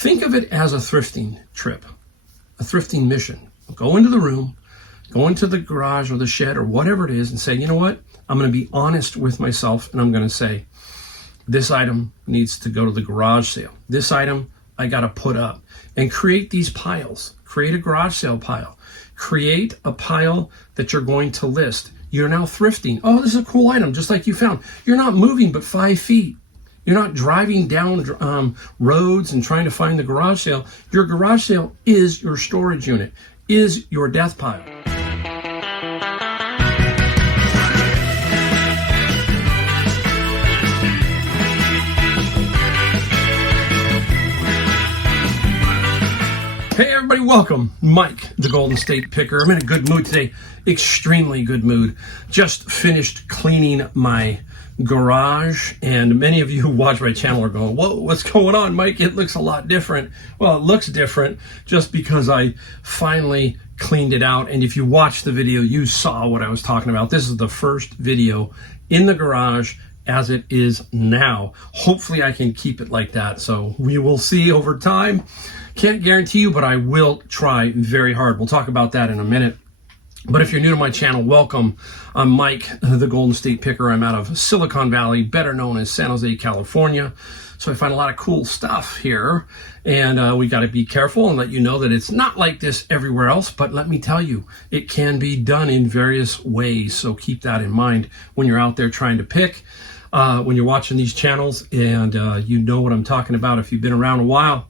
Think of it as a thrifting trip, a thrifting mission. Go into the room, go into the garage or the shed or whatever it is and say, you know what? I'm going to be honest with myself and I'm going to say, this item needs to go to the garage sale. This item I got to put up, and create these piles. Create a garage sale pile. Create a pile that you're going to list. You're now thrifting. Oh, this is a cool item, just like you found. You're not moving but 5 feet. You're not driving down roads and trying to find the garage sale. Your garage sale is your storage unit, is your death pile. Hey everybody, welcome. Mike, the Golden State Picker. I'm in a good mood today, extremely good mood. Just finished cleaning my garage, and many of you who watch my channel are going, whoa, what's going on, Mike? It looks a lot different. Well, it looks different just because I finally cleaned it out, and if you watched the video, you saw what I was talking about. This is the first video in the garage as it is now. Hopefully I can keep it like that, so we will see over time. Can't guarantee you, but I will try very hard. We'll talk about that in a minute. But if you're new to my channel, welcome. I'm Mike, the Golden State Picker. I'm out of Silicon Valley, better known as San Jose, California. So I find a lot of cool stuff here, and we got to be careful and let you know that it's not like this everywhere else. But let me tell you, it can be done in various ways. So keep that in mind when you're out there trying to pick, when you're watching these channels, and you know what I'm talking about. If you've been around a while,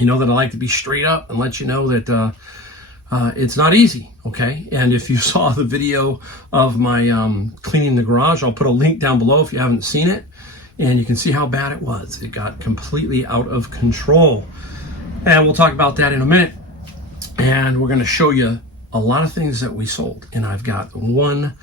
you know that I like to be straight up and let you know that it's not easy, okay? And if you saw the video of my cleaning the garage, I'll put a link down below if you haven't seen it, and you can see how bad it was. It got completely out of control. And we'll talk about that in a minute. And we're gonna show you a lot of things that we sold. And I've got one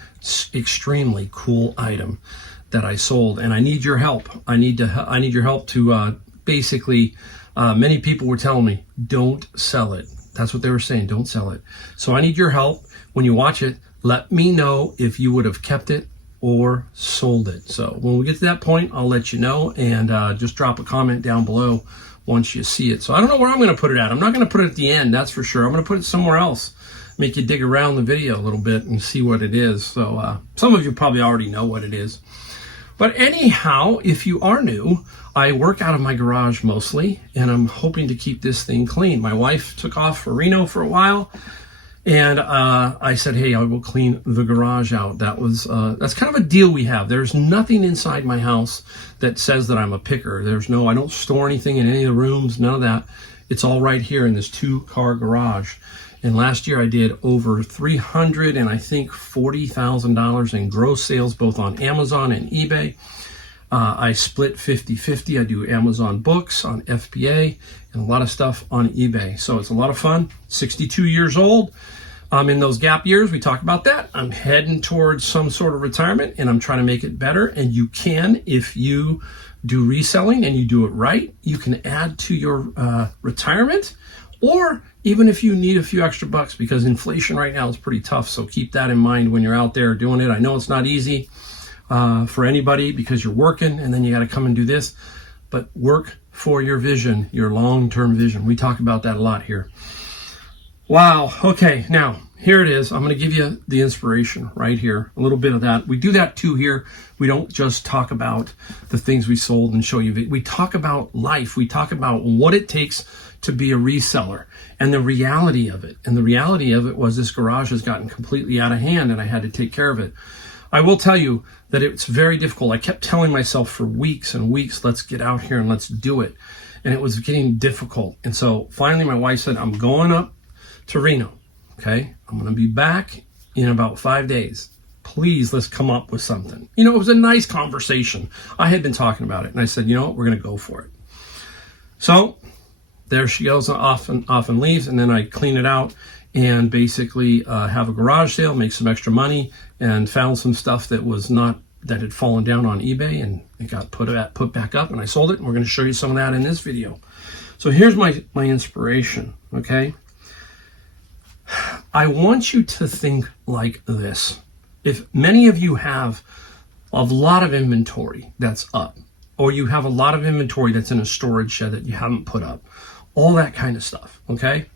extremely cool item that I sold, and I need your help. I need your help to basically, many people were telling me, don't sell it. That's what they were saying, don't sell it. So I need your help. When you watch it, let me know if you would have kept it or sold it. So when we get to that point, I'll let you know, and just drop a comment down below once you see it. So I don't know where I'm gonna put it at. I'm not gonna put it at the end, that's for sure. I'm gonna put it somewhere else. Make you dig around the video a little bit and see what it is. So some of you probably already know what it is. But anyhow, if you are new, I work out of my garage mostly, and I'm hoping to keep this thing clean. My wife took off for Reno for a while, and I said, hey, I will clean the garage out. That's kind of a deal we have. There's nothing inside my house that says that I'm a picker. I don't store anything in any of the rooms, none of that. It's all right here in this 2-car garage. And last year I did over $300 and I think $40,000 in gross sales, both on Amazon and eBay. I split 50-50. I do Amazon books on FBA and a lot of stuff on eBay. So it's a lot of fun. 62 years old. In those gap years, we talk about that. I'm heading towards some sort of retirement, and I'm trying to make it better. And you can, if you do reselling and you do it right, you can add to your retirement, or even if you need a few extra bucks, because inflation right now is pretty tough. So keep that in mind when you're out there doing it. I know it's not easy for anybody because you're working and then you got to come and do this, but work for your vision, your long-term vision. We talk about that a lot here. Wow. Okay. Now here it is. I'm going to give you the inspiration right here. A little bit of that. We do that too here. We don't just talk about the things we sold and show you. We talk about life. We talk about what it takes to be a reseller and the reality of it. And the reality of it was this garage has gotten completely out of hand and I had to take care of it. I will tell you that it's very difficult. I kept telling myself for weeks and weeks, let's get out here and let's do it. And it was getting difficult. And so finally my wife said, I'm going up to Reno. Okay. I'm going to be back in about 5 days. Please, let's come up with something. You know, it was a nice conversation. I had been talking about it and I said, you know what, we're going to go for it. So there she goes, off and leaves, and then I clean it out and basically have a garage sale, make some extra money, and found some stuff that had fallen down on eBay, and it got put back up, and I sold it, and we're going to show you some of that in this video. So here's my inspiration, okay? I want you to think like this. If many of you have a lot of inventory that's up, or you have a lot of inventory that's in a storage shed that you haven't put up. All that kind of stuff, okay?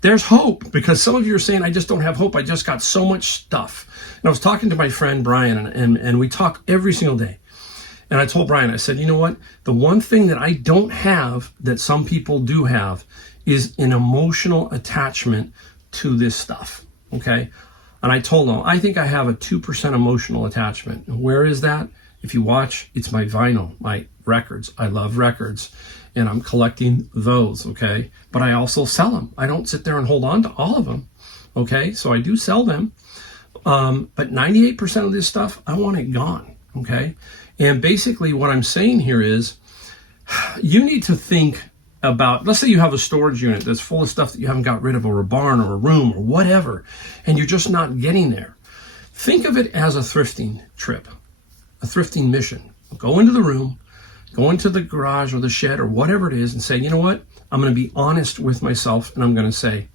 There's hope, because some of you are saying, I just don't have hope. I just got so much stuff. And I was talking to my friend Brian, and we talk every single day. And I told Brian, I said, you know what? The one thing that I don't have that some people do have is an emotional attachment to this stuff, okay? And I told him, I think I have a 2% emotional attachment. And where is that? If you watch, it's my vinyl, my records. I love records, and I'm collecting those, okay? But I also sell them. I don't sit there and hold on to all of them, okay? So I do sell them. But 98% of this stuff, I want it gone, okay? And basically what I'm saying here is, you need to think about, let's say you have a storage unit that's full of stuff that you haven't got rid of, or a barn or a room or whatever, and you're just not getting there. Think of it as a thrifting trip, a thrifting mission. Go into the room, go into the garage or the shed or whatever it is, and say, you know what? I'm going to be honest with myself, and I'm going to say,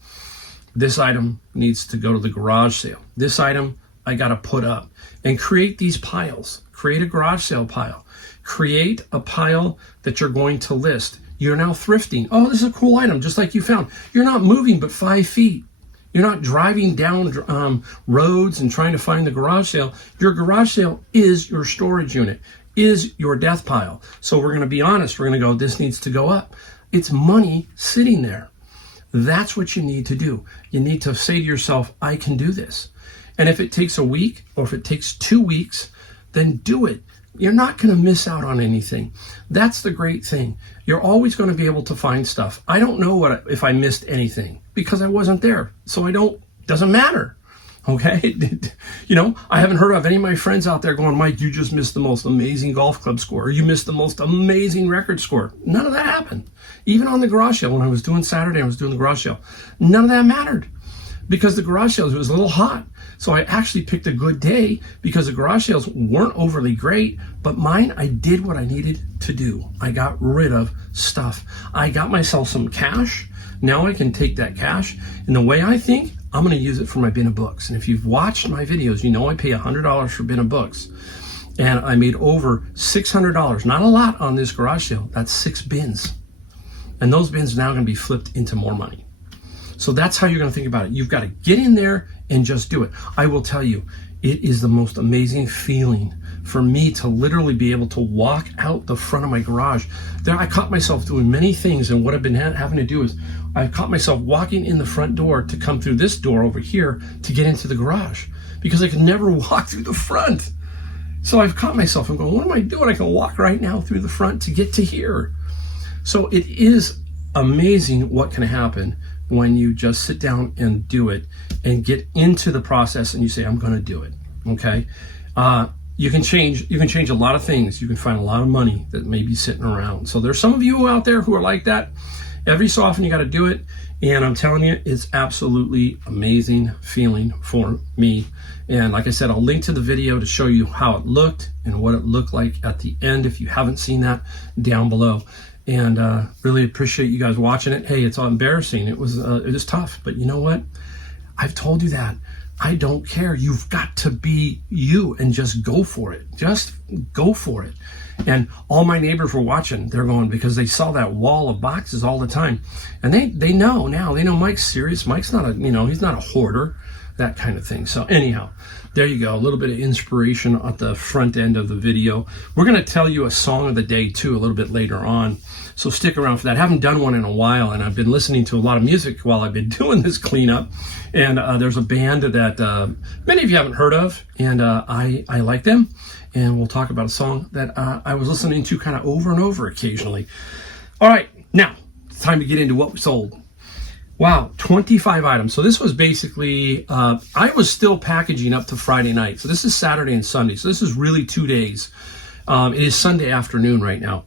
this item needs to go to the garage sale. This item I got to put up, and create these piles. Create a garage sale pile. Create a pile that you're going to list. You're now thrifting. Oh, this is a cool item, just like you found. You're not moving but 5 feet. You're not driving down roads and trying to find the garage sale. Your garage sale is your storage unit, is your death pile. So we're going to be honest. We're going to go, this needs to go up. It's money sitting there. That's what you need to do. You need to say to yourself, I can do this. And if it takes a week, or if it takes 2 weeks, then do it. You're not going to miss out on anything. That's the great thing. You're always going to be able to find stuff. I don't know if I missed anything, because I wasn't there. So doesn't matter. Okay. You know, I haven't heard of any of my friends out there going, Mike, you just missed the most amazing golf club score, or you missed the most amazing record score. None of that happened. Even on the garage sale, when I was doing Saturday, I was doing the garage sale. None of that mattered, because the garage sales, it was a little hot. So I actually picked a good day, because the garage sales weren't overly great, but mine, I did what I needed to do. I got rid of stuff. I got myself some cash. Now I can take that cash, and the way I think, I'm going to use it for my bin of books. And if you've watched my videos, you know I pay $100 for bin of books. And I made over $600. Not a lot on this garage sale. That's 6 bins. And those bins are now going to be flipped into more money. So that's how you're going to think about it. You've got to get in there and just do it. I will tell you, it is the most amazing feeling for me to literally be able to walk out the front of my garage. There, I caught myself doing many things, and what I've been having to do is I caught myself walking in the front door to come through this door over here to get into the garage, because I could never walk through the front. So I've caught myself, I'm going, what am I doing? I can walk right now through the front to get to here. So it is amazing what can happen when you just sit down and do it and get into the process, and you say, I'm going to do it. Okay. You can change a lot of things. You can find a lot of money that may be sitting around. So there's some of you out there who are like that. Every so often you got to do it. And I'm telling you, it's absolutely amazing feeling for me. And like I said, I'll link to the video to show you how it looked and what it looked like at the end, if you haven't seen that, down below. And really appreciate you guys watching it. Hey, it's embarrassing. It was tough, but you know what? I've told you that. I don't care. You've got to be you and just go for it. Just go for it. And all my neighbors were watching. They're going, because they saw that wall of boxes all the time. And they know now. They know Mike's serious. Mike's not he's not a hoarder, that kind of thing. So anyhow, there you go. A little bit of inspiration at the front end of the video. We're going to tell you a song of the day too a little bit later on. So stick around for that. I haven't done one in a while, and I've been listening to a lot of music while I've been doing this cleanup. And there's a band that many of you haven't heard of, and I like them. And we'll talk about a song that I was listening to kind of over and over occasionally. All right, now it's time to get into what we sold. Wow, 25 items. So this was basically, I was still packaging up to Friday night. So this is Saturday and Sunday. So this is really 2 days. It is Sunday afternoon right now.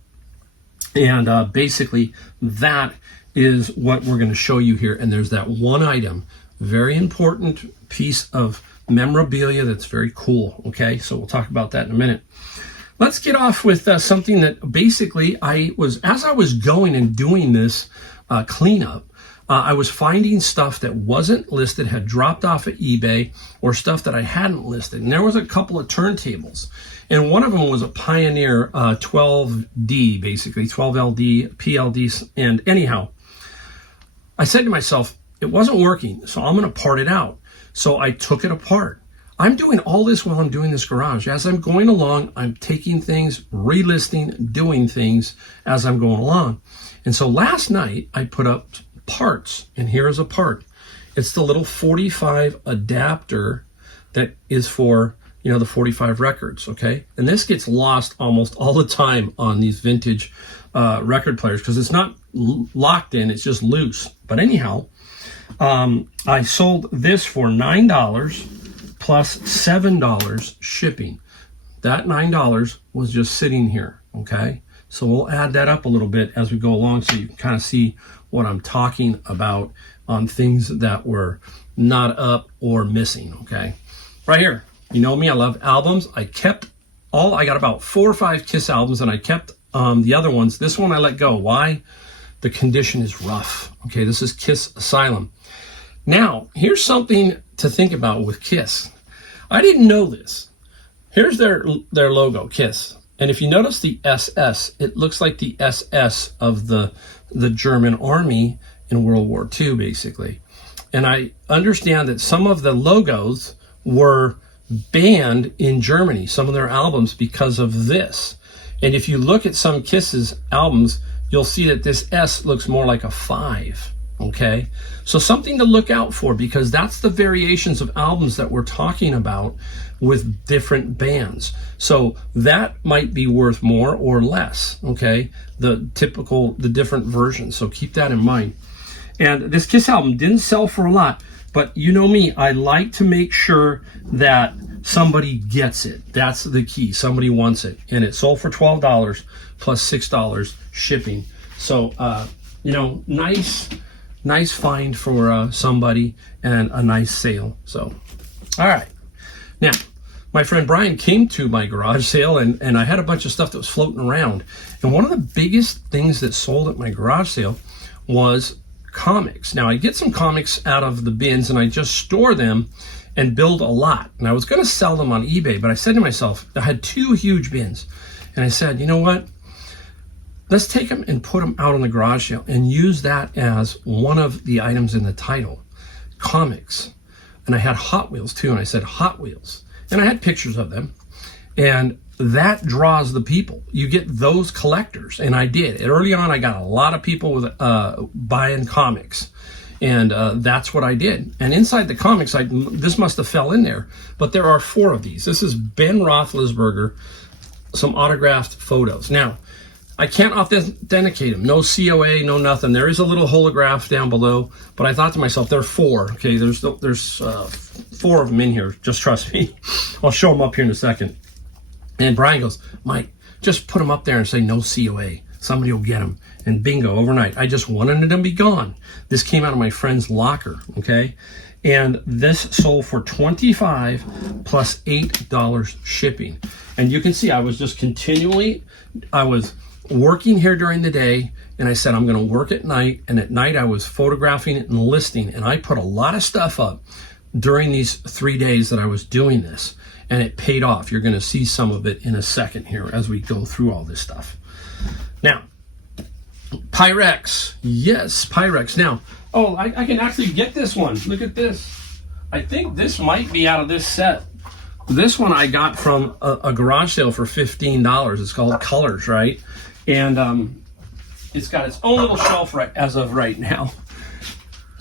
And basically that is what we're going to show you here. And there's that one item, very important piece of memorabilia that's very cool. Okay, so we'll talk about that in a minute. Let's get off with something that basically as I was going and doing this cleanup, I was finding stuff that wasn't listed, had dropped off at eBay, or stuff that I hadn't listed. And there was a couple of turntables. And one of them was a Pioneer 12D, basically 12LD, PLD. And anyhow, I said to myself, it wasn't working, so I'm going to part it out. So I took it apart. I'm doing all this while I'm doing this garage. As I'm going along, I'm taking things, relisting, doing things as I'm going along. And so last night I put up parts, and here's a part. It's the little 45 adapter that is for, you know, the 45 records, okay? And this gets lost almost all the time on these vintage record players because it's not locked in, it's just loose. But anyhow, I sold this for $9 plus $7 shipping. That $9 was just sitting here, okay? So we'll add that up a little bit as we go along so you can kind of see what I'm talking about on things that were not up or missing, okay? Right here, you know me, I love albums. I got about 4 or 5 Kiss albums, and I kept the other ones. This one I let go. Why? The condition is rough, okay? This is Kiss Asylum. Now, here's something to think about with Kiss. I didn't know this. Here's their logo, Kiss. And if you notice the SS, it looks like the SS of the German army in World War II, basically. And I understand that some of the logos were banned in Germany, some of their albums, because of this. And if you look at some Kiss's albums, you'll see that this S looks more like a 5. Okay, so something to look out for, because that's the variations of albums that we're talking about with different bands. So that might be worth more or less, okay, the different versions. So keep that in mind. And this Kiss album didn't sell for a lot, but you know me, I like to make sure that somebody gets it. That's the key. Somebody wants it. And it sold for $12 plus $6 shipping. So, you know, nice find for somebody and a nice sale. So, all right. Now, my friend Brian came to my garage sale, and I had a bunch of stuff that was floating around. And one of the biggest things that sold at my garage sale was comics. Now, I get some comics out of the bins, and I just store them and build a lot. And I was going to sell them on eBay, but I said to myself, I had 2 huge bins. And I said, you know what? Let's take them and put them out on the garage sale and use that as one of the items in the title, comics. And I had Hot Wheels too, and I said Hot Wheels. And I had pictures of them. And that draws the people. You get those collectors, and I did. Early on, I got a lot of people with buying comics. And that's what I did. And inside the comics, this must have fell in there, but there are 4 of these. This is Ben Roethlisberger, some autographed photos. Now, I can't authenticate them. No COA, no nothing. There is a little holograph down below, but I thought to myself, there are 4. Okay, there's 4 of them in here. Just trust me. I'll show them up here in a second. And Brian goes, Mike, just put them up there and say no COA. Somebody will get them. And bingo, overnight. I just wanted them to be gone. This came out of my friend's locker, okay? And this sold for $25 plus $8 shipping. And you can see I was just I was working here during the day, and I said I'm going to work at night, and at night I was photographing it and listing, and I put a lot of stuff up during these 3 days that I was doing this, and it paid off. You're going to see some of it in a second here as we go through all this stuff. Now, Pyrex. Yes, Pyrex. Now, I can actually get this one. Look at this. I think this might be out of this set. This one I got from a garage sale for $15. It's called Colors, right? And it's got its own little shelf as of right now.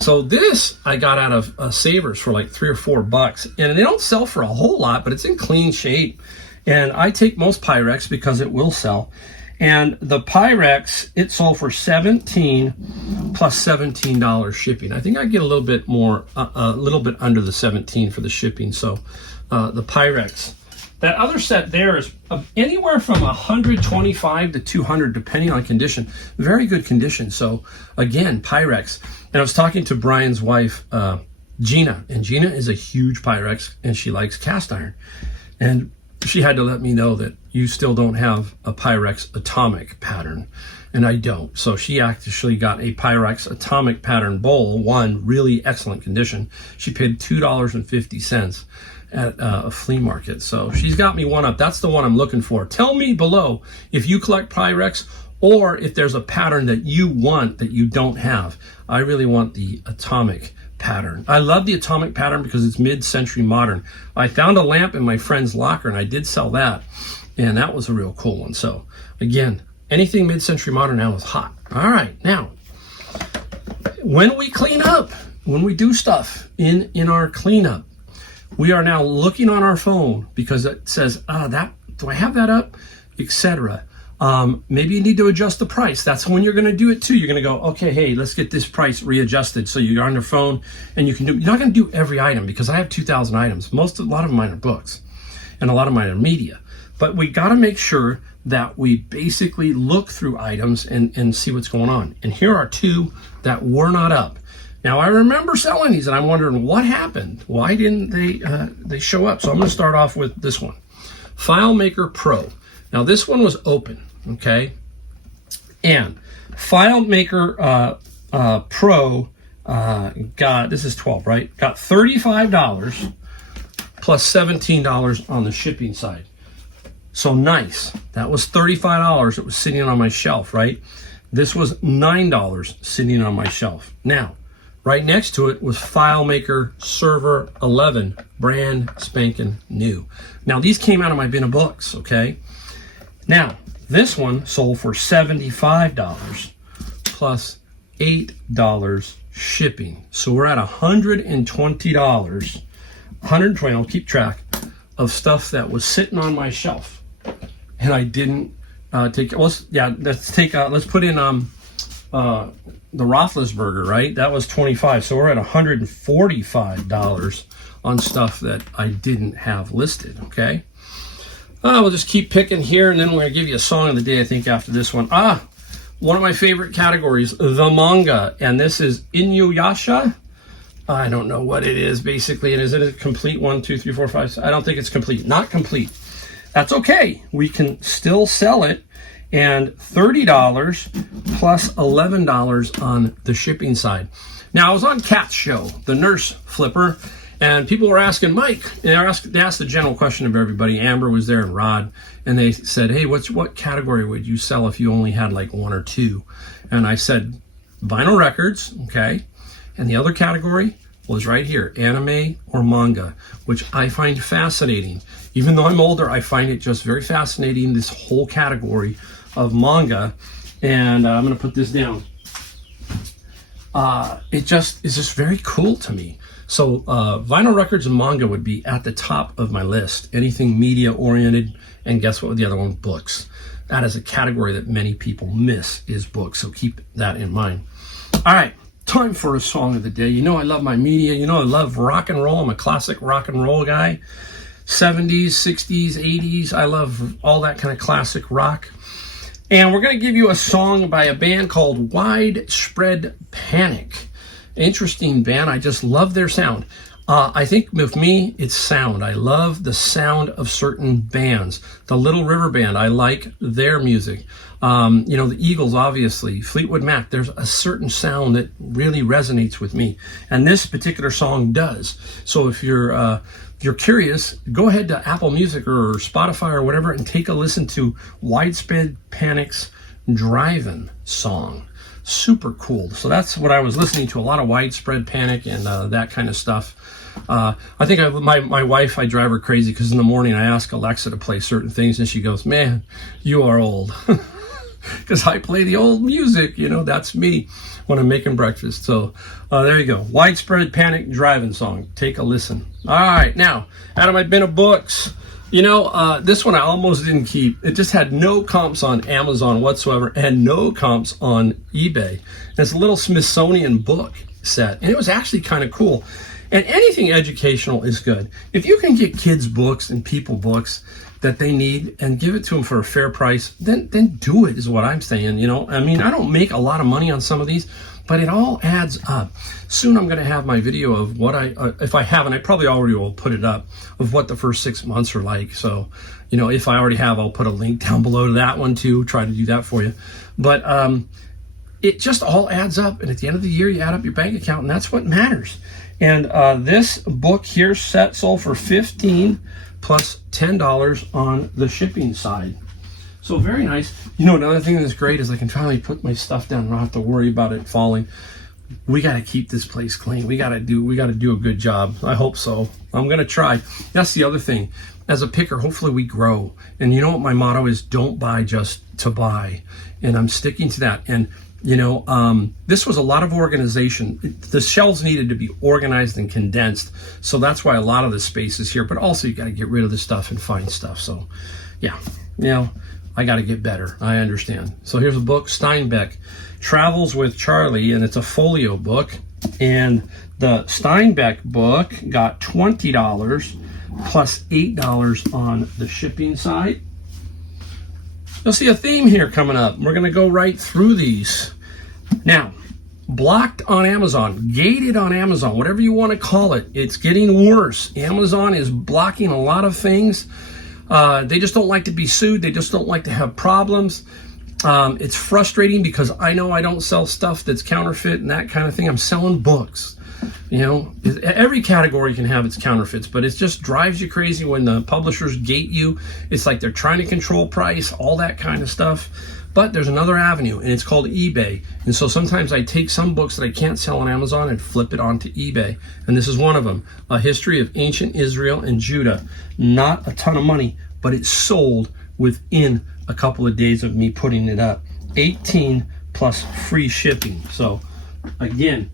So this I got out of Savers for like $3 or $4, and they don't sell for a whole lot, but it's in clean shape. And I take most Pyrex because it will sell. And the Pyrex, it sold for $17 plus $17 shipping. I think I get a little bit more, a little bit under the 17 for the shipping. So the Pyrex. That other set there is anywhere from 125 to 200, depending on condition. Very good condition. So again, Pyrex. And I was talking to Brian's wife, Gina, and Gina is a huge Pyrex, and she likes cast iron. And she had to let me know that you still don't have a Pyrex atomic pattern, and I don't. So she actually got a Pyrex atomic pattern bowl, one really excellent condition. She paid $2.50. at a flea market. So she's got me one up. That's the one I'm looking for. Tell me below if you collect Pyrex or if there's a pattern that you want that you don't have. I really want the atomic pattern. I love the atomic pattern because it's mid-century modern. I found a lamp in my friend's locker and I did sell that, and that was a real cool one. So again, anything mid-century modern now is hot. All right, now when we clean up, when we do stuff in our cleanup, we are now looking on our phone because it says, do I have that up, etc. Maybe you need to adjust the price. That's when you're going to do it too. You're going to go, okay, hey, let's get this price readjusted. So you're on your phone and you can do, you're not going to do every item because I have 2,000 items. A lot of mine are books and a lot of mine are media. But we got to make sure that we basically look through items and see what's going on. And here are two that were not up. Now, I remember selling these and I'm wondering what happened. Why didn't they show up? So I'm going to start off with this one, FileMaker Pro. Now, this one was open, okay? And FileMaker Pro got, this is 12, right? Got $35 plus $17 on the shipping side. So nice. That was $35. It was sitting on my shelf, right? This was $9 sitting on my shelf. Now, right next to it was FileMaker Server 11, brand spanking new. Now, these came out of my bin of books, okay? Now, this one sold for $75 plus $8 shipping. So we're at $120, I'll keep track, of stuff that was sitting on my shelf. And I didn't take, let's put in the Roethlisberger, right? That was $25. So we're at $145 on stuff that I didn't have listed, okay? We'll just keep picking here, and then we're going to give you a song of the day, I think, after this one. One of my favorite categories, the manga, and this is Inuyasha. I don't know what it is, basically. And is it a complete 1, 2, 3, 4, 5? I don't think it's complete. Not complete. That's okay. We can still sell it. And $30 plus $11 on the shipping side. Now, I was on Kat's show, the Nurse Flipper, and people were asking Mike. They asked the general question of everybody. Amber was there and Rod, and they said, "Hey, what category would you sell if you only had like 1 or 2?" And I said, vinyl records, okay. And the other category was right here, anime or manga, which I find fascinating. Even though I'm older, I find it just very fascinating, this whole category of manga. And I'm going to put this down. It's just very cool to me. So vinyl records and manga would be at the top of my list. Anything media oriented, and guess what? The other one, books. That is a category that many people miss, is books. So keep that in mind. All right. Time for a song of the day. You know I love my media. You know I love rock and roll. I'm a classic rock and roll guy. 70s, 60s, 80s. I love all that kind of classic rock. And we're going to give you a song by a band called Widespread Panic. Interesting band. I just love their sound. I think with me, it's sound. I love the sound of certain bands. The Little River Band, I like their music. The Eagles, obviously. Fleetwood Mac, there's a certain sound that really resonates with me. And this particular song does. So if you're curious, go ahead to Apple Music or Spotify or whatever and take a listen to Widespread Panic's Drivin' song. Super cool. So that's what I was listening to, a lot of Widespread Panic and that kind of stuff. I think my wife, I drive her crazy because in the morning I ask Alexa to play certain things and she goes, "Man, you are old." Because I play the old music, that's me when I'm making breakfast. So there you go. Widespread Panic Driving song. Take a listen. All right, now, out of my bin of books, this one I almost didn't keep. It just had no comps on Amazon whatsoever and no comps on eBay. And it's a little Smithsonian book set, and it was actually kind of cool. And anything educational is good. If you can get kids' books and people books that they need and give it to them for a fair price, then do it, is what I'm saying. I don't make a lot of money on some of these, but it all adds up. Soon I'm going to have my video of what if I haven't, I probably already will put it up, of what the first 6 months are like. So, if I already have, I'll put a link down below to that one too, try to do that for you. But it just all adds up. And at the end of the year, you add up your bank account, and that's what matters. And this book here sold for $15 plus $10 on the shipping side. So very nice. You know, another thing that's great is I can finally put my stuff down and not have to worry about it falling. We got to keep this place clean. We got to do a good job. I hope so. I'm going to try. That's the other thing. As a picker, hopefully we grow. And you know what my motto is? Don't buy just to buy. And I'm sticking to that. And, you know, this was a lot of organization. The shelves needed to be organized and condensed. So that's why a lot of the space is here. But also you got to get rid of the stuff and find stuff. So, yeah, you know, I got to get better. I understand. So here's a book, Steinbeck, Travels with Charlie, and it's a folio book. And the Steinbeck book got $20 plus $8 on the shipping side. You'll see a theme here coming up. We're going to go right through these. Now, blocked on Amazon, gated on Amazon, whatever you want to call it, it's getting worse. Amazon is blocking a lot of things. They just don't like to be sued. They just don't like to have problems. It's frustrating because I know I don't sell stuff that's counterfeit and that kind of thing. I'm selling books. You know, every category can have its counterfeits, but it just drives you crazy when the publishers gate you. It's like they're trying to control price, all that kind of stuff. But there's another avenue, and it's called eBay. And so sometimes I take some books that I can't sell on Amazon and flip it onto eBay. And this is one of them, A History of Ancient Israel and Judah. Not a ton of money, but it sold within a couple of days of me putting it up. 18 plus free shipping. So again,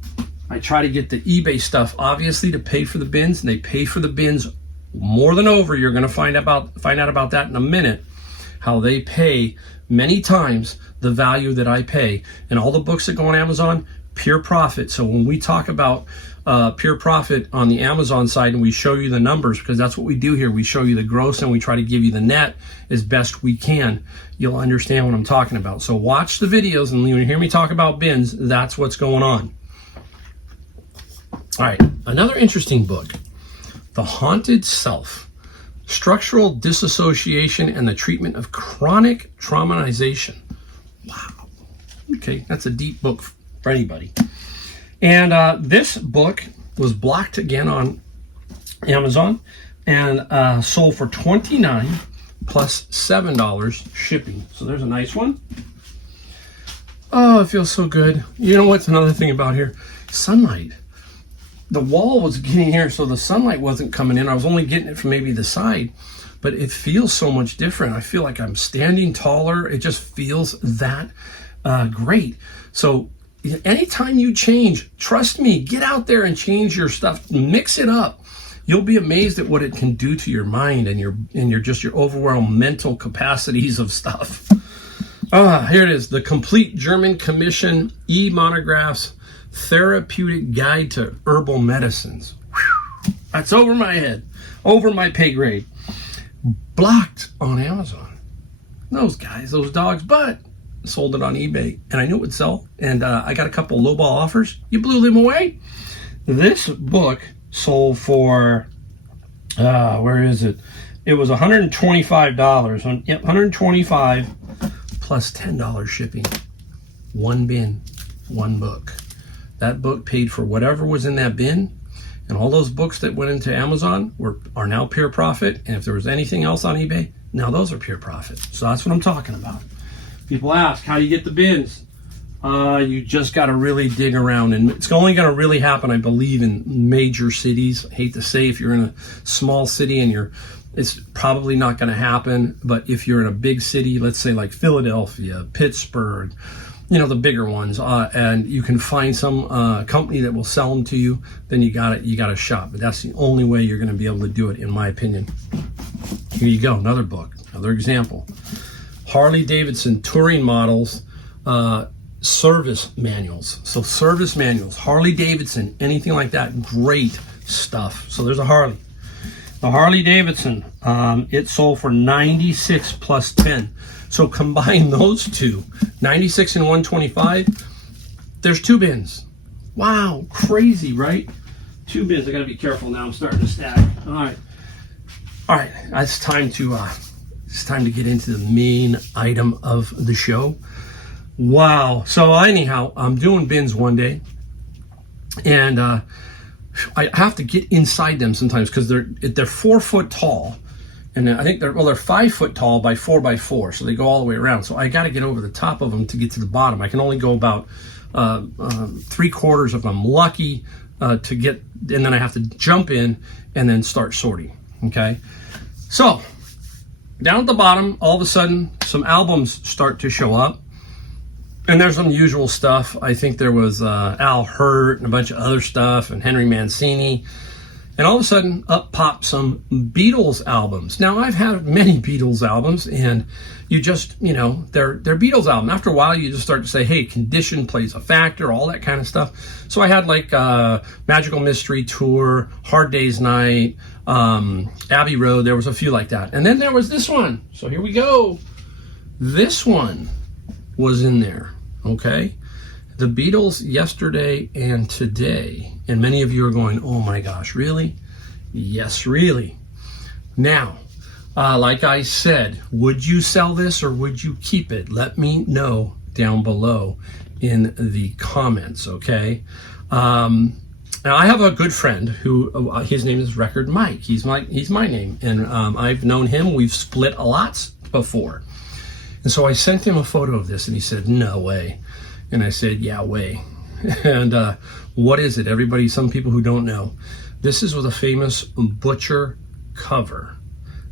I try to get the eBay stuff, obviously, to pay for the bins, and they pay for the bins more than over. You're going to find out about that in a minute, how they pay many times the value that I pay. And all the books that go on Amazon, pure profit. So when we talk about pure profit on the Amazon side and we show you the numbers, because that's what we do here, we show you the gross and we try to give you the net as best we can, you'll understand what I'm talking about. So watch the videos, and when you hear me talk about bins, that's what's going on. All right, another interesting book, The Haunted Self, Structural Disassociation and the Treatment of Chronic Traumatization. Wow. Okay, that's a deep book for anybody. And this book was blocked again on Amazon and sold for $29 plus $7 shipping. So there's a nice one. Oh, it feels so good. You know what's another thing about here? Sunlight. The wall was getting here, so the sunlight wasn't coming in. I was only getting it from maybe the side, but it feels so much different. I feel like I'm standing taller. It just feels that great. So anytime you change, trust me, get out there and change your stuff, mix it up. You'll be amazed at what it can do to your mind and your just your overwhelmed mental capacities of stuff. Here it is, the Complete German Commission e-monographs Therapeutic Guide to Herbal Medicines. Whew. That's over my head, over my pay grade. Blocked on Amazon. Those guys, those dogs, but sold it on eBay, and I knew it would sell, and I got a couple lowball offers. You blew them away. This book sold for, where is it? It was $125. Yep, $125 plus $10 shipping. One bin, one book. That book paid for whatever was in that bin, and all those books that went into Amazon are now pure profit. And if there was anything else on eBay, now those are pure profit. So that's what I'm talking about. People ask, how do you get the bins? You just got to really dig around, and it's only going to really happen, I believe, in major cities. I hate to say, if you're in a small city and it's probably not going to happen. But if you're in a big city, let's say like Philadelphia, Pittsburgh, you know, the bigger ones, and you can find some company that will sell them to you, then you got to shop. But that's the only way you're going to be able to do it, in my opinion. Here you go, another book, another example. Harley Davidson touring models, service manuals. So service manuals, Harley Davidson, anything like that, great stuff. So there's a Harley. The Harley Davidson, it sold for $96 plus $10. So combine those two, 96 and 125, there's two bins. Wow, crazy, right? Two bins. I gotta be careful now. I'm starting to stack. All right. It's time to get into the main item of the show. Wow. So anyhow, I'm doing bins one day, and I have to get inside them sometimes because they're 4 foot tall, and I think they're 5 foot tall by 4 by 4, so they go all the way around. So I got to get over the top of them to get to the bottom. I can only go about 3/4 if I'm lucky to get, and then I have to jump in and then start sorting. Okay, so down at the bottom, all of a sudden, some albums start to show up. And there's some usual stuff. I think there was Al Hurt and a bunch of other stuff, and Henry Mancini. And all of a sudden, up pop some Beatles albums. Now, I've had many Beatles albums, and you just, they're Beatles albums. After a while, you just start to say, hey, condition plays a factor, all that kind of stuff. So I had like Magical Mystery Tour, Hard Day's Night, Abbey Road. There was a few like that. And then there was this one. So here we go. This one was in there, okay? The Beatles Yesterday and Today. And many of you are going, oh my gosh, really? Yes, really. Now, like I said, would you sell this or would you keep it? Let me know down below in the comments, okay? Now, I have a good friend who, his name is Record Mike. He's my name, and I've known him. We've split a lot before. And so I sent him a photo of this, and he said, no way. And I said, yeah, way. And what is it? Everybody, some people who don't know. This is with a famous Butcher cover.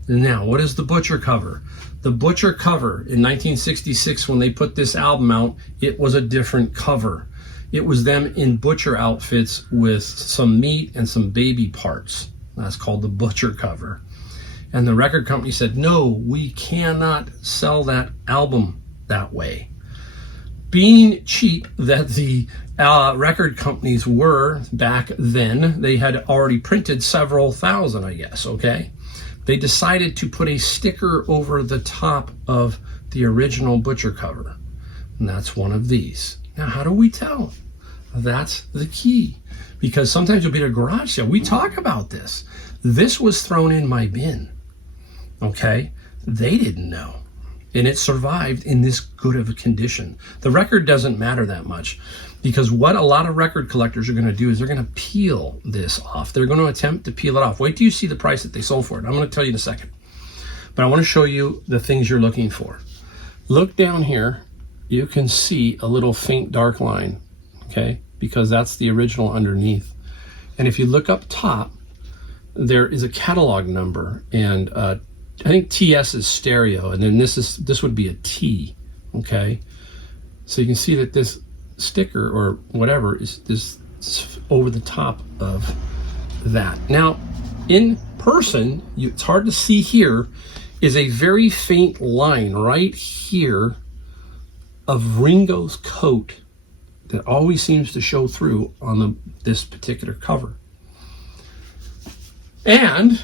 Now, what is the Butcher cover? The Butcher cover in 1966, when they put this album out, it was a different cover. It was them in Butcher outfits with some meat and some baby parts. That's called the Butcher cover. And the record company said, no, we cannot sell that album that way. Being cheap that the record companies were back then, they had already printed several thousand, I guess, okay? They decided to put a sticker over the top of the original Butcher cover. And that's one of these. Now, how do we tell? That's the key. Because sometimes you'll be at a garage sale. We talk about this. This was thrown in my bin. Okay, they didn't know, and it survived in this good of a condition. The record doesn't matter that much, because what a lot of record collectors are going to do is they're going to peel this off. They're going to attempt to peel it off. Wait till you see the price that they sold for it. I'm going to tell you in a second, but I want to show you the things you're looking for. Look down here. You can see a little faint dark line, okay, because that's the original underneath. And if you look up top, there is a catalog number, and I think TS is stereo, and then this would be a T, okay? So you can see that this sticker or whatever is this over the top of that. Now, in person, it's hard to see here, is a very faint line right here of Ringo's coat that always seems to show through on this particular cover. And,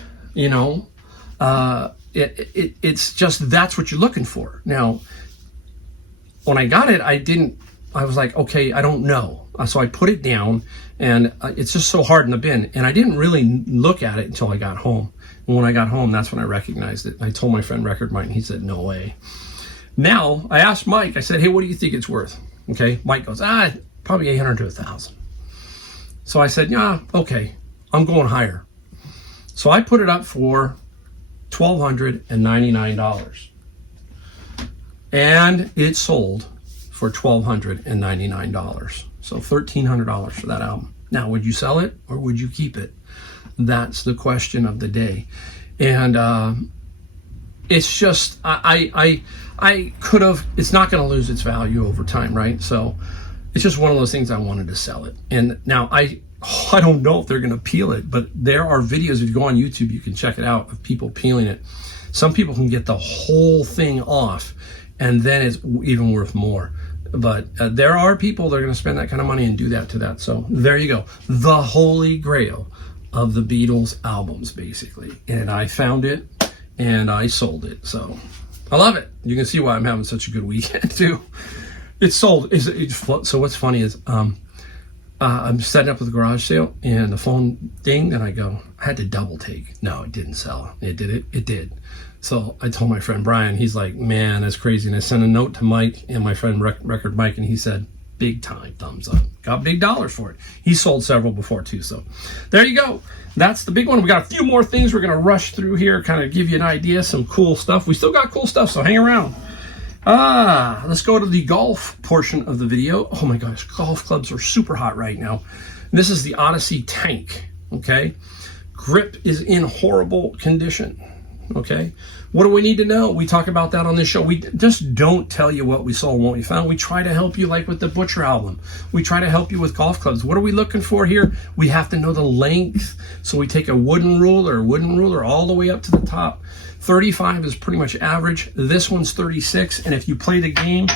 it's just, that's what you're looking for. Now, when I got it, I was like, okay, I don't know. So I put it down, and it's just so hard in the bin. And I didn't really look at it until I got home. And when I got home, that's when I recognized it. I told my friend Record Mike, and he said, no way. Now, I asked Mike, I said, hey, what do you think it's worth? Okay, Mike goes, probably 800 to 1,000. So I said, yeah, okay, I'm going higher. So I put it up for $1,299. And it sold for $1,299. So $1,300 for that album. Now, would you sell it or would you keep it? That's the question of the day. And it's just, I could have, it's not going to lose its value over time, right? So it's just one of those things. I wanted to sell it. And now I don't know if they're going to peel it, but there are videos. If you go on YouTube, you can check it out, of people peeling it. Some people can get the whole thing off, and then it's even worth more. But there are people that are going to spend that kind of money and do that to that. So there you go. The holy grail of the Beatles albums, basically. And I found it, and I sold it. So I love it. You can see why I'm having such a good weekend, too. It's sold. So what's funny is I'm setting up with a garage sale, and the phone dinged, and I go, I had to double take. No, it didn't sell. It did. So I told my friend Brian, he's like, man, that's crazy. And I sent a note to Mike and my friend Record Mike, and he said, big time, thumbs up. Got big dollars for it. He sold several before too. So there you go. That's the big one. We got a few more things we're going to rush through here, kind of give you an idea, some cool stuff. We still got cool stuff, so hang around. Let's go to the golf portion of the video. Oh my gosh, golf clubs are super hot right now. This is the Odyssey Tank, okay? Grip is in horrible condition. Okay, what do we need to know? We talk about that on this show. We just don't tell you what we sold and what we found. We try to help you, like with the Butcher album. We try to help you with golf clubs. What are we looking for here? We have to know the length. So we take a wooden ruler all the way up to the top. 35 is pretty much average. This one's 36, and if you play the game,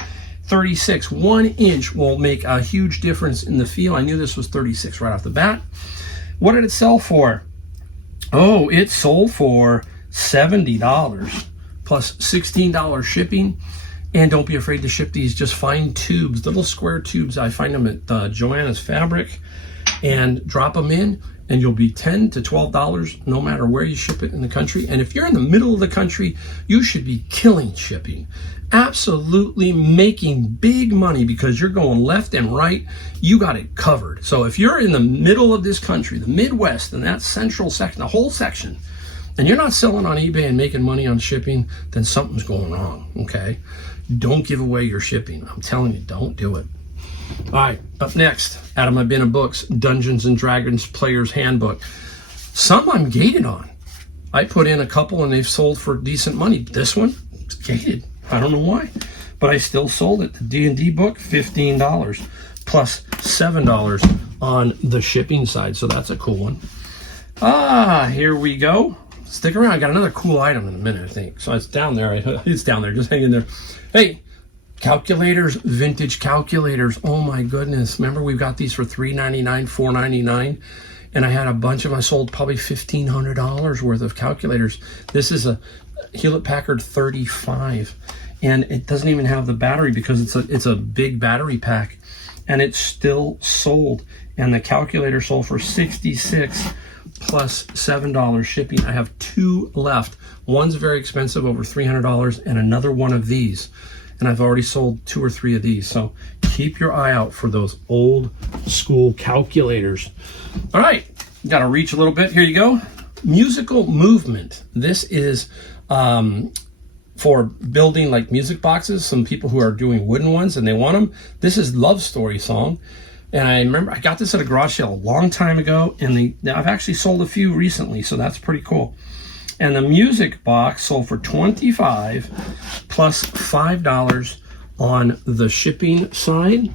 36, 1 inch will make a huge difference in the feel. I knew this was 36 right off the bat. What did it sell for? Oh, it sold for $70 plus $16 shipping. And don't be afraid to ship these. Just find tubes, little square tubes. I find them at Joanna's Fabric, and drop them in, and you'll be $10 to $12 no matter where you ship it in the country. And if you're in the middle of the country, you should be killing shipping. Absolutely making big money because you're going left and right. You got it covered. So if you're in the middle of this country, the Midwest, and that central section, the whole section, and you're not selling on eBay and making money on shipping, then something's going wrong, okay? Don't give away your shipping. I'm telling you, don't do it. All right, up next, out of my bin of books, Dungeons and Dragons Player's Handbook. Some I'm gated on. I put in a couple and they've sold for decent money. This one, it's gated. I don't know why, but I still sold it. The D&D book, $15 plus $7 on the shipping side. So that's a cool one. Here we go. Stick around. I got another cool item in a minute, I think. So it's down there. It's down there. Just hang in there. Hey, calculators, vintage calculators. Oh my goodness. Remember, we've got these for $3.99, $4.99. And I had a bunch of them. I sold probably $1,500 worth of calculators. This is a Hewlett-Packard 35. And it doesn't even have the battery because it's a big battery pack. And it's still sold. And the calculator sold for $66 plus $7 shipping. I have 2 left. One's very expensive, over $300, and another one of these. And I've already sold 2 or 3 of these. So keep your eye out for those old school calculators. All right, got to reach a little bit. Here you go. Musical movement. This is for building like music boxes. Some people who are doing wooden ones and they want them. This is Love Story song. And I remember I got this at a garage sale a long time ago, and I've actually sold a few recently, so that's pretty cool. And the music box sold for $25 plus $5 on the shipping side.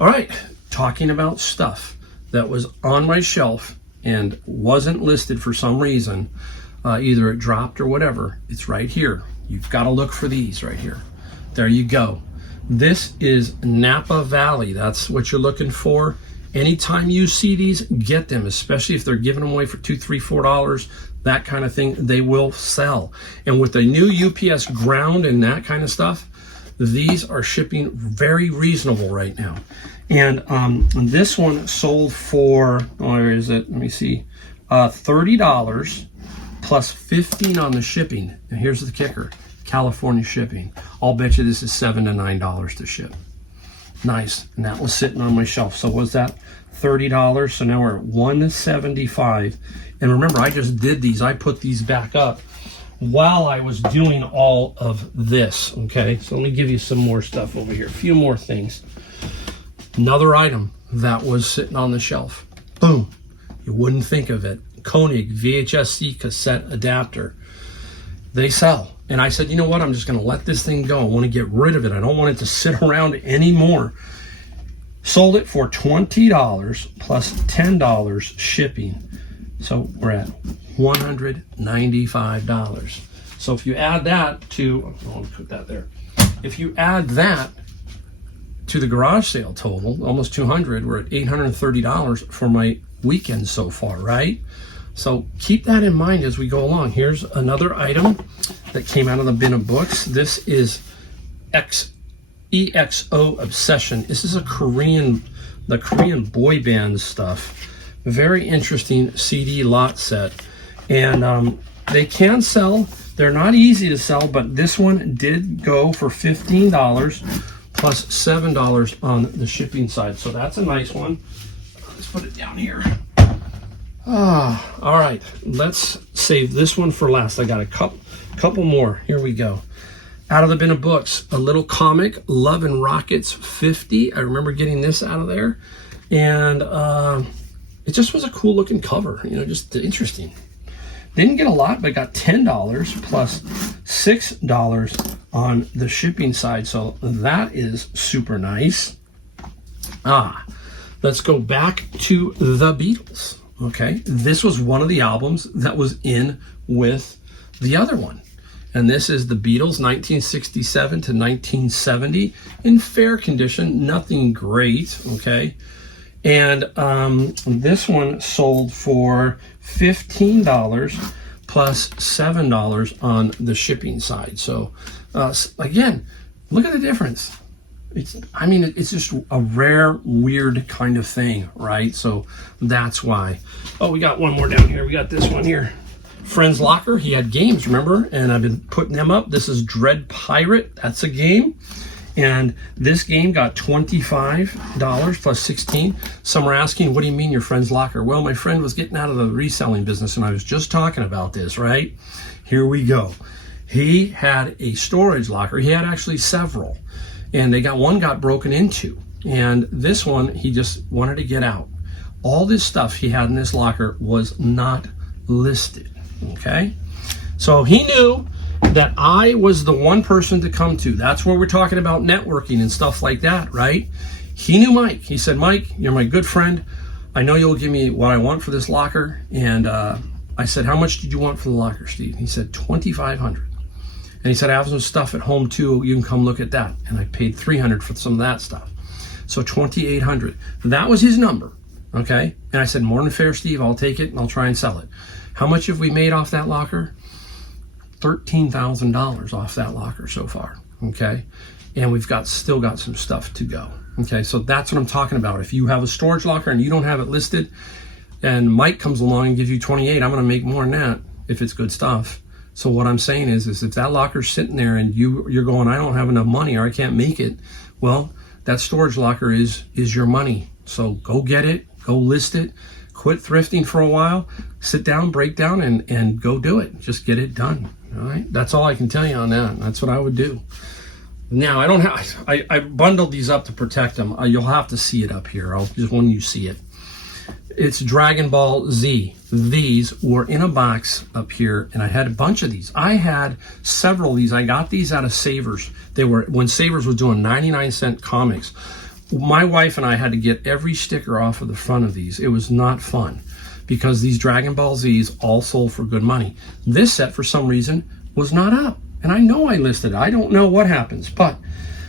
All right, talking about stuff that was on my shelf and wasn't listed for some reason, either it dropped or whatever. It's right here. You've got to look for these right here. There you go. This is Napa Valley. That's what you're looking for. Anytime you see these, get them, especially if they're giving them away for $2, $3, $4, that kind of thing. They will sell. And with the new UPS ground and that kind of stuff, these are shipping very reasonable right now. And this one sold for, where is it? Let me see, $30 plus $15 on the shipping. And here's the kicker. California shipping. I'll bet you this is $7 to $9 to ship. Nice. And that was sitting on my shelf. So was that $30? So now we're at $175. And remember, I just did these. I put these back up while I was doing all of this. Okay, so let me give you some more stuff over here. A few more things. Another item that was sitting on the shelf. Boom. You wouldn't think of it. Koenig VHS-C cassette adapter. They sell. And I said, you know what? I'm just going to let this thing go. I want to get rid of it. I don't want it to sit around anymore. Sold it for $20 plus $10 shipping. So we're at $195. So if you add that to, I want to put that there. If you add that to the garage sale total, almost $200, we're at $830 for my weekend so far, right? So keep that in mind as we go along. Here's another item that came out of the bin of books. This is EXO Obsession. This is the Korean boy band stuff. Very interesting CD lot set. And they can sell They're not easy to sell, but this one did go for $15 plus $7 on the shipping side. So that's a nice one. Let's put it down here. All right, let's save this one for last. I got a couple more. Here we go. Out of the bin of books, a little comic, Love and Rockets 50. I remember getting this out of there. And it just was a cool looking cover, you know, just interesting. Didn't get a lot, but got $10 plus $6 on the shipping side. So that is super nice. Let's go back to the Beatles. Okay, this was one of the albums that was in with the other one. And this is the Beatles, 1967 to 1970, in fair condition, nothing great, okay? And this one sold for $15 plus $7 on the shipping side. So again, look at the difference. It's just a rare, weird kind of thing, right? So that's why. Oh, we got one more down here. We got this one here. Friend's Locker. He had games, remember? And I've been putting them up. This is Dread Pirate. That's a game. And this game got $25 plus 16. Some are asking, what do you mean your friend's locker? Well, my friend was getting out of the reselling business, and I was just talking about this, right? Here we go. He had a storage locker. He had actually several, and one got broken into. And this one, he just wanted to get out. All this stuff he had in this locker was not listed, okay? So he knew that I was the one person to come to. That's where we're talking about networking and stuff like that, right? He knew Mike. He said, Mike, you're my good friend. I know you'll give me what I want for this locker. And I said, how much did you want for the locker, Steve? He said, $2,500. And he said, I have some stuff at home too. You can come look at that. And I paid $300 for some of that stuff. So $2,800. That was his number, okay? And I said, more than fair, Steve. I'll take it and I'll try and sell it. How much have we made off that locker? $13,000 off that locker so far, okay? And we've still got some stuff to go, okay? So that's what I'm talking about. If you have a storage locker and you don't have it listed, and Mike comes along and gives you 28, I'm gonna make more than that if it's good stuff. So what I'm saying is if that locker's sitting there and you're going, I don't have enough money or I can't make it, well, that storage locker is your money. So go get it, go list it, quit thrifting for a while, sit down, break down, and go do it. Just get it done. All right, that's all I can tell you on that. That's what I would do. Now I bundled these up to protect them. You'll have to see it up here. Just when you see it. It's Dragon Ball Z. These were in a box up here, and I had a bunch of these. I had several of these. I got these out of Savers. They were when Savers was doing 99-cent comics. My wife and I had to get every sticker off of the front of these. It was not fun, because these Dragon Ball Zs all sold for good money. This set, for some reason, was not up. And I know I listed it. I don't know what happens. But,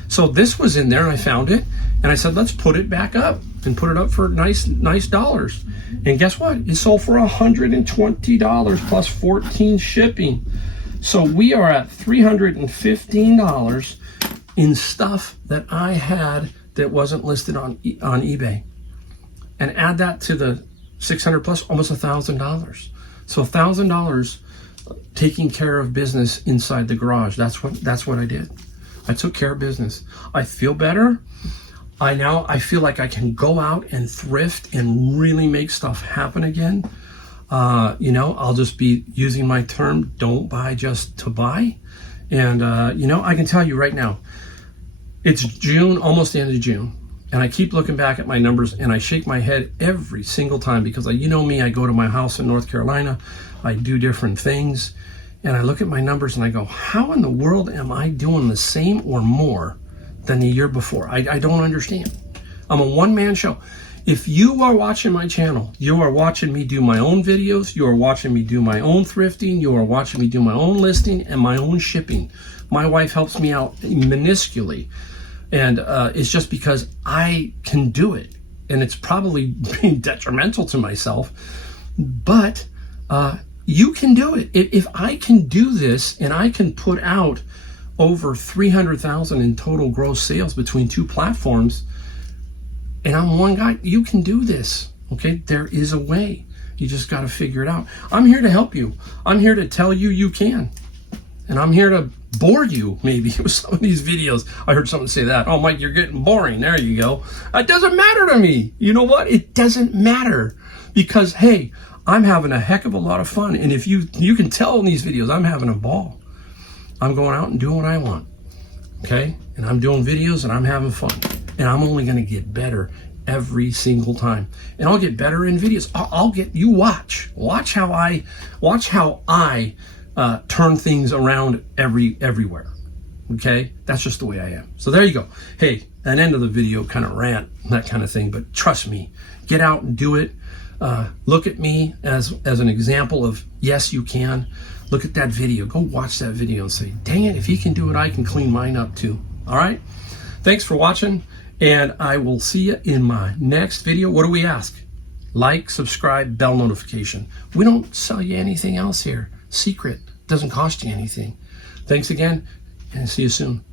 so this was in there, and I found it. And I said, let's put it back up and put it up for nice dollars. And guess what? It sold for $120 plus 14 shipping. So we are at $315 in stuff that I had that wasn't listed on eBay. And add that to the 600 plus, almost $1,000. So $1,000 taking care of business inside the garage. That's what I did. I took care of business. I feel better. I feel like I can go out and thrift and really make stuff happen again. I'll just be using my term, don't buy just to buy. And, I can tell you right now, it's June, almost the end of June. And I keep looking back at my numbers and I shake my head every single time because you know me, I go to my house in North Carolina, I do different things, and I look at my numbers and I go, how in the world am I doing the same or more than the year before? I don't understand. I'm a one-man show. If you are watching my channel, you are watching me do my own videos, you are watching me do my own thrifting, you are watching me do my own listing and my own shipping. My wife helps me out minusculely. And it's just because I can do it. And it's probably being detrimental to myself. But you can do it. If I can do this and I can put out over $300,000 in total gross sales between two platforms, and I'm one guy, you can do this. Okay? There is a way. You just got to figure it out. I'm here to help you. I'm here to tell you you can. And I'm here to bore you, maybe, with some of these videos. I heard someone say that. Oh, Mike, you're getting boring. There you go. It doesn't matter to me. You know what? It doesn't matter. Because, hey, I'm having a heck of a lot of fun. And if you can tell in these videos, I'm having a ball. I'm going out and doing what I want. Okay? And I'm doing videos and I'm having fun. And I'm only going to get better every single time. And I'll get better in videos. I'll get, you watch how I turn things around everywhere. Okay? That's just the way I am. So there you go. Hey, an end of the video kind of rant, that kind of thing. But trust me, get out and do it. Look at me as an example of, yes, you can. Look at that video. Go watch that video and say, dang it, if he can do it, I can clean mine up too. All right? Thanks for watching, and I will see you in my next video. What do we ask? Like, subscribe, bell notification. We don't sell you anything else here. Secret. Doesn't cost you anything. Thanks again, and see you soon.